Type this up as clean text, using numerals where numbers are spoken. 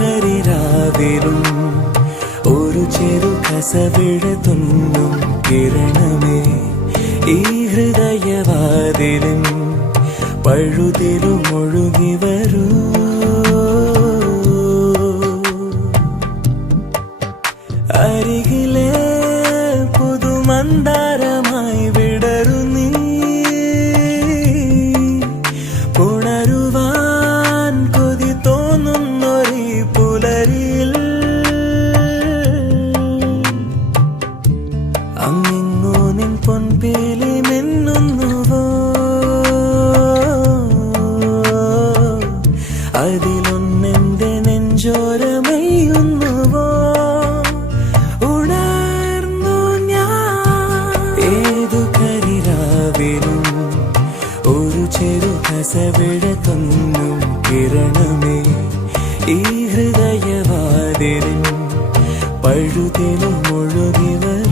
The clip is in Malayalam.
കരിരാവിലും ഒരു ചെറു കസവിട തുന്നും കിരണമേ ഈ ഹൃദയവാതിലും പഴുതിലും ഒഴുകി വരൂ. അരികിലെ പുതുമന്ദാരമായി വിടരു നീ, പുണരുവാൻ കൊതി തോന്നുന്നൊരു പുലരിയിൽ അങ്ങിങ്ങോ നിൻ പൊൻപേലി മിന്നുന്നുവോ, അതിലൊന്നെന്റെ നെഞ്ചോരമയുന്നുവോ. ഉണർന്നു ഞാൻ ഏതു കരിരാവിലും ഒരു ചെറു കസവിട തുന്നും കിരണമേ ഈ ഹൃദയവാതിലും പഴുതിലും ഒഴുകി വരും.